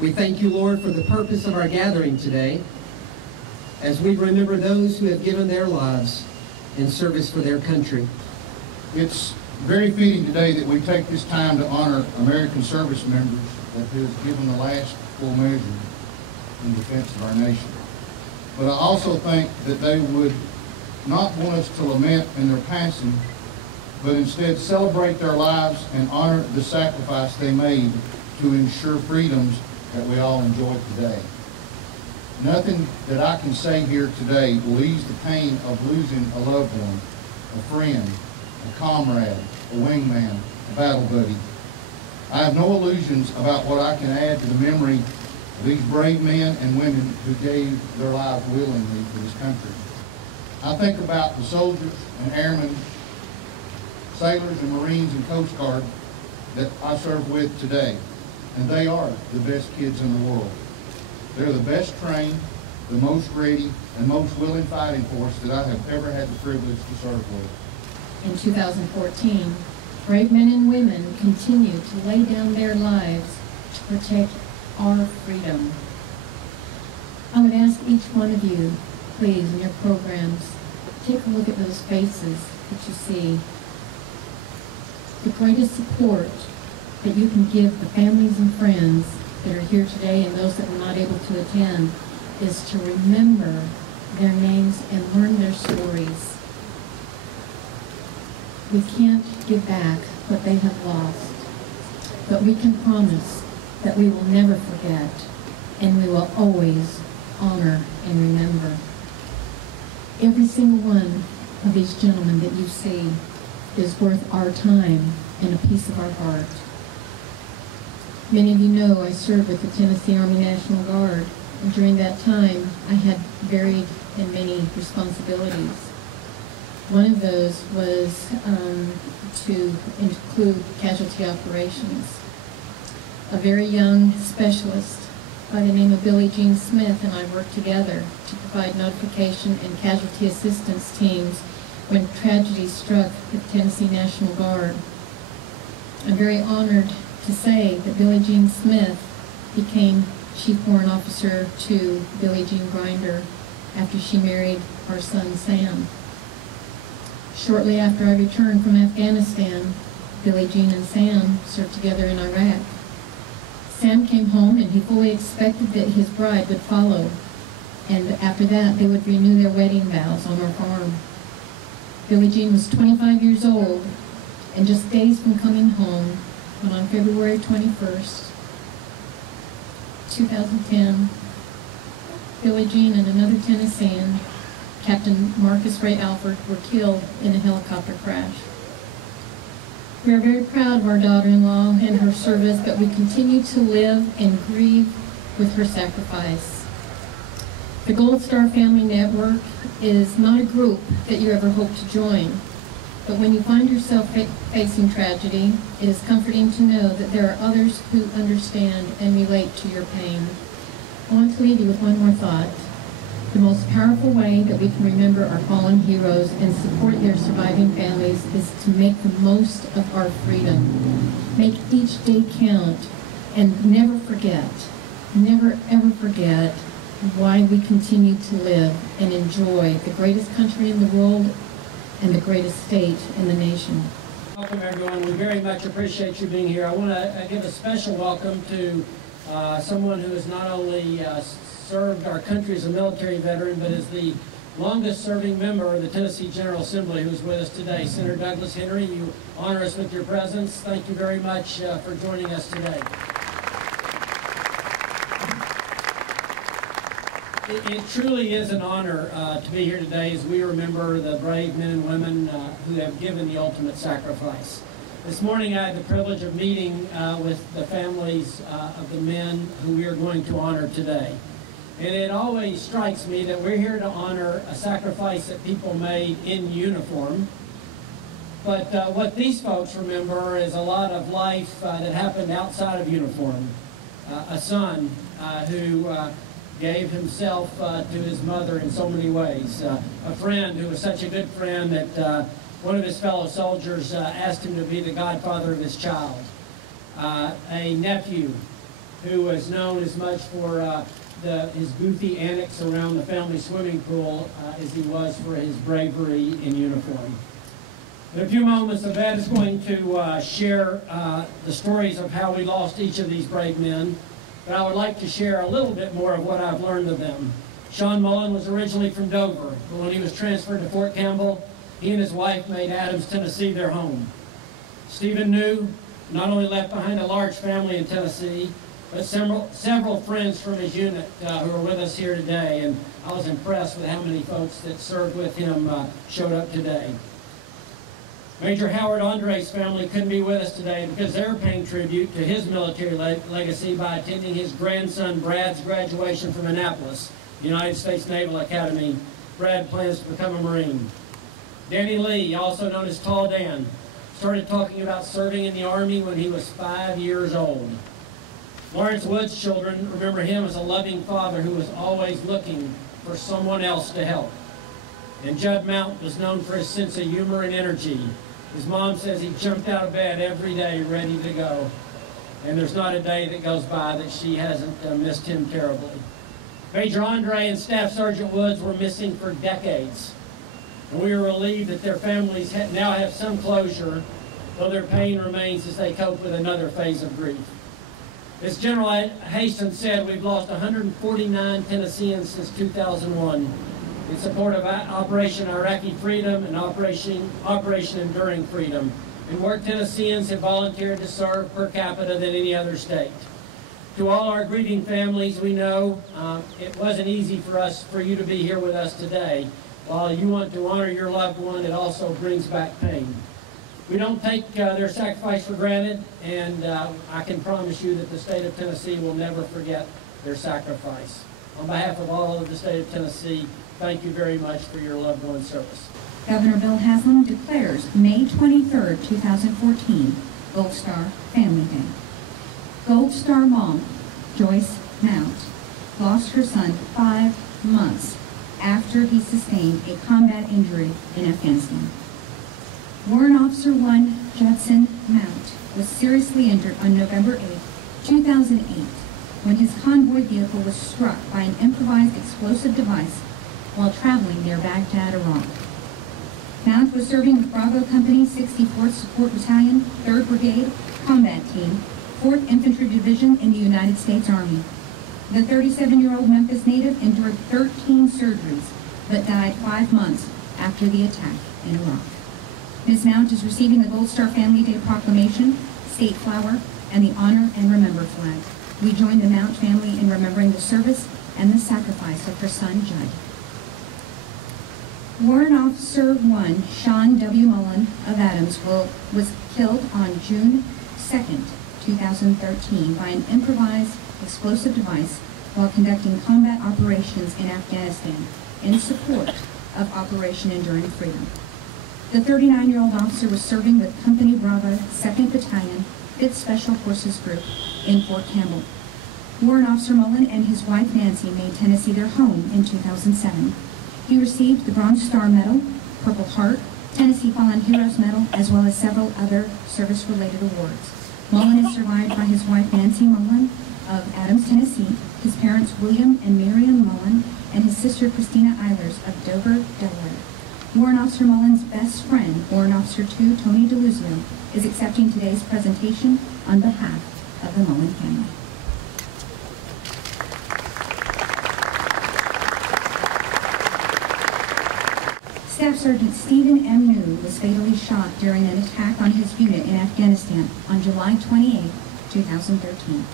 We thank you, Lord, for the purpose of our gathering today, as we remember those who have given their lives in service for their country. It's very fitting today that we take this time to honor American service members that have given the last full measure in defense of our nation. But I also think that they would not want us to lament in their passing, but instead celebrate their lives and honor the sacrifice they made to ensure freedoms that we all enjoy today. Nothing that I can say here today will ease the pain of losing a loved one, a friend, a comrade, a wingman, a battle buddy. I have no illusions about what I can add to the memory of these brave men and women who gave their lives willingly for this country. I think about the soldiers and airmen, sailors and Marines and Coast Guard that I serve with today, and they are the best kids in the world. They're the best trained, the most ready, and most willing fighting force that I have ever had the privilege to serve with. In 2014, brave men and women continue to lay down their lives to protect our freedom. I would ask each one of you, please, in your programs, take a look at those faces that you see. The greatest support that you can give the families and friends that are here today and those that were not able to attend is to remember their names and learn their stories. We can't give back what they have lost, but we can promise that we will never forget and we will always honor and remember. Every single one of these gentlemen that you see is worth our time and a piece of our heart. Many of you know I served with the Tennessee Army National Guard, and during that time I had varied and many responsibilities. One of those was to include casualty operations. A very young specialist by the name of Billie Jean Smith and I worked together to provide notification and casualty assistance teams when tragedy struck the Tennessee National Guard. I'm very honored to say that Billie Jean Smith became Chief Warrant Officer to Billie Jean Grinder after she married our son Sam. Shortly after I returned from Afghanistan, Billie Jean and Sam served together in Iraq. Sam came home and he fully expected that his bride would follow, and after that they would renew their wedding vows on our farm. Billie Jean was 25 years old and just days from coming home when on February 21st, 2010, Billie Jean and another Tennessean, Captain Marcus Ray Alford, were killed in a helicopter crash. We are very proud of our daughter-in-law and her service, but we continue to live and grieve with her sacrifice. The Gold Star Family Network is not a group that you ever hope to join, but when you find yourself facing tragedy, it is comforting to know that there are others who understand and relate to your pain. I want to leave you with one more thought. The most powerful way that we can remember our fallen heroes and support their surviving families is to make the most of our freedom. Make each day count and never forget, never ever forget why we continue to live and enjoy the greatest country in the world and the greatest state in the nation. Welcome everyone, we very much appreciate you being here. I want to give a special welcome to someone who has not only served our country as a military veteran, but is the longest serving member of the Tennessee General Assembly who's with us today. Senator Douglas Henry, you honor us with your presence. Thank you very much for joining us today. It truly is an honor to be here today as we remember the brave men and women who have given the ultimate sacrifice. This morning I had the privilege of meeting with the families of the men who we are going to honor today. And it always strikes me that we're here to honor a sacrifice that people made in uniform. But what these folks remember is a lot of life that happened outside of uniform. A son who gave himself to his mother in so many ways. A friend who was such a good friend that one of his fellow soldiers asked him to be the godfather of his child. A nephew who is known as much for his goofy antics around the family swimming pool as he was for his bravery in uniform. In a few moments, the vet is going to share the stories of how we lost each of these brave men, but I would like to share a little bit more of what I've learned of them. Sean Mullen was originally from Dover, but when he was transferred to Fort Campbell, he and his wife made Adams, Tennessee their home. Stephen New not only left behind a large family in Tennessee, but several friends from his unit who are with us here today, and I was impressed with how many folks that served with him showed up today. Major Howard Andre's family couldn't be with us today because they're paying tribute to his military legacy by attending his grandson Brad's graduation from Annapolis, United States Naval Academy. Brad plans to become a Marine. Danny Lee, also known as Tall Dan, started talking about serving in the Army when he was 5 years old. Lawrence Wood's children remember him as a loving father who was always looking for someone else to help. And Judd Mount was known for his sense of humor and energy. His mom says he jumped out of bed every day ready to go. And there's not a day that goes by that she hasn't missed him terribly. Major Andre and Staff Sergeant Woods were missing for decades. And we are relieved that their families now have some closure, though their pain remains as they cope with another phase of grief. As General Haston said, we've lost 149 Tennesseans since 2001 in support of Operation Iraqi Freedom and Operation Enduring Freedom. And more Tennesseans have volunteered to serve per capita than any other state. To all our grieving families, we know it wasn't easy for you to be here with us today. While you want to honor your loved one, it also brings back pain. We don't take their sacrifice for granted, and I can promise you that the state of Tennessee will never forget their sacrifice. On behalf of all of the state of Tennessee, thank you very much for your loved one's service. Governor Bill Haslam declares May 23, 2014, Gold Star Family Day. Gold Star mom, Joyce Mount, lost her son 5 months after he sustained a combat injury in Afghanistan. Warrant Officer 1 Judson Mount was seriously injured on November 8, 2008, when his convoy vehicle was struck by an improvised explosive device while traveling near Baghdad, Iraq. Mount was serving with Bravo Company 64th Support Battalion, 3rd Brigade, Combat Team, 4th Infantry Division in the United States Army. The 37-year-old Memphis native endured 13 surgeries, but died 5 months after the attack in Iraq. Ms. Mount is receiving the Gold Star Family Day Proclamation, State Flower, and the Honor and Remember flag. We join the Mount family in remembering the service and the sacrifice of her son, Judd. Warrant Officer 1 Sean W. Mullen of Adams was killed on June 2, 2013 by an improvised explosive device while conducting combat operations in Afghanistan in support of Operation Enduring Freedom. The 39-year-old officer was serving with Company Bravo, 2nd Battalion, 5th Special Forces Group in Fort Campbell. Warrant Officer Mullen and his wife Nancy made Tennessee their home in 2007. He received the Bronze Star Medal, Purple Heart, Tennessee Fallen Heroes Medal, as well as several other service-related awards. Mullen is survived by his wife Nancy Mullen of Adams, Tennessee, his parents William and Miriam Mullen, and his sister Christina Eilers of Dover, Delaware. Warrant Officer Mullen's best friend, Warrant Officer 2 Tony DeLuzio, is accepting today's presentation on behalf of the Mullen family. Staff Sergeant Stephen M. New was fatally shot during an attack on his unit in Afghanistan on July 28, 2013.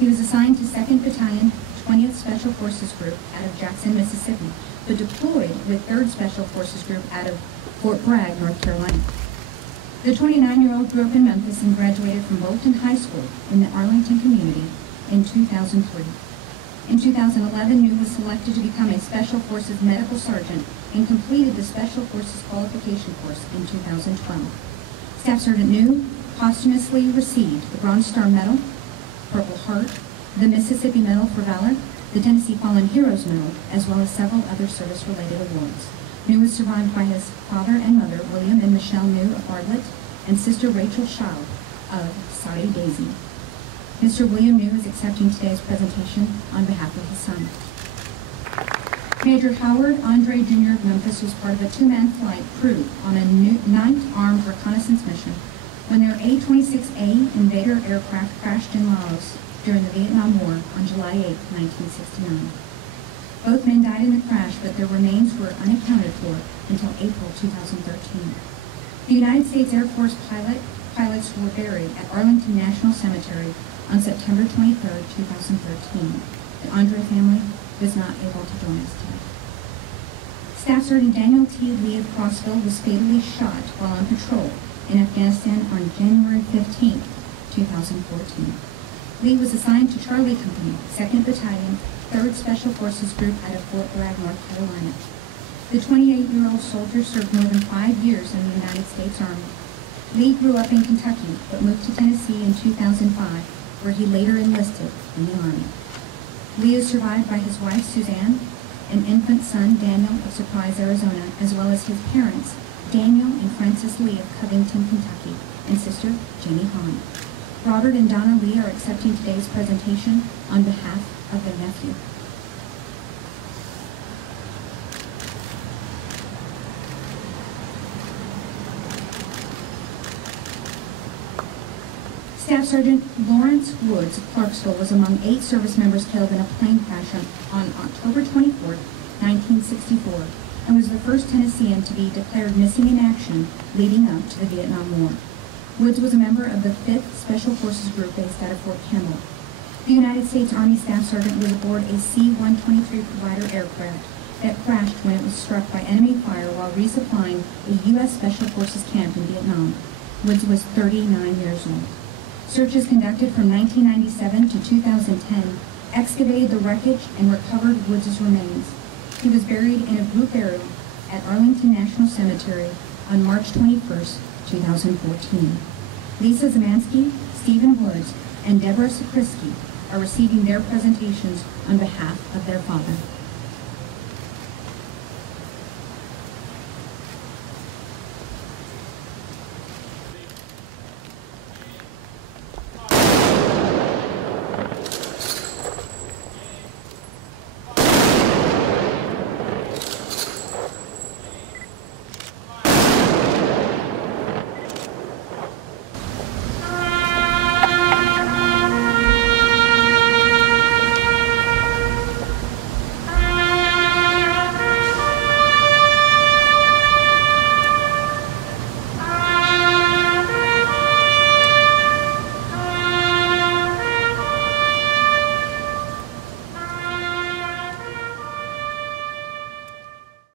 He was assigned to 2nd Battalion, 20th Special Forces Group out of Jackson, Mississippi, but deployed with 3rd Special Forces Group out of Fort Bragg, North Carolina. The 29-year-old grew up in Memphis and graduated from Bolton High School in the Arlington community in 2003. In 2011, New was selected to become a Special Forces Medical Sergeant and completed the Special Forces Qualification Course in 2012. Staff Sergeant New posthumously received the Bronze Star Medal, Purple Heart, the Mississippi Medal for Valor, the Tennessee Fallen Heroes Medal, as well as several other service-related awards. New was survived by his father and mother, William and Michelle New of Bartlett, and sister Rachel Schaub of Saudi Daisy. Mr. William New is accepting today's presentation on behalf of his son. Major Howard Andre Jr. of Memphis was part of a two-man flight crew on a 9th Armed Reconnaissance Mission when their A-26A Invader aircraft crashed in Laos during the Vietnam War on July 8, 1969. Both men died in the crash, but their remains were unaccounted for until April 2013. The United States Air Force pilots were buried at Arlington National Cemetery on September 23, 2013. The Andre family was not able to join us today. Staff Sergeant Daniel T. Lee of Crossville was fatally shot while on patrol in Afghanistan on January 15, 2014. Lee was assigned to Charlie Company, 2nd Battalion, 3rd Special Forces Group out of Fort Bragg, North Carolina. The 28-year-old soldier served more than 5 years in the United States Army. Lee grew up in Kentucky, but moved to Tennessee in 2005, where he later enlisted in the Army. Lee is survived by his wife, Suzanne, an infant son, Daniel, of Surprise, Arizona, as well as his parents, Daniel and Francis Lee of Covington, Kentucky, and sister, Jenny Hahn. Robert and Donna Lee are accepting today's presentation on behalf of their nephew. Staff Sergeant Lawrence Woods of Clarksville was among 8 service members killed in a plane crash on October 24, 1964, and was the first Tennessean to be declared missing in action leading up to the Vietnam War. Woods was a member of the 5th Special Forces Group based out of Fort Campbell. The United States Army Staff Sergeant was aboard a C-123 Provider aircraft that crashed when it was struck by enemy fire while resupplying a U.S. Special Forces camp in Vietnam. Woods was 39 years old. Searches conducted from 1997 to 2010 excavated the wreckage and recovered Woods' remains. He was buried in a group burial at Arlington National Cemetery on March 21, 2014. Lisa Zamansky, Stephen Woods, and Deborah Sakrisky are receiving their presentations on behalf of their father.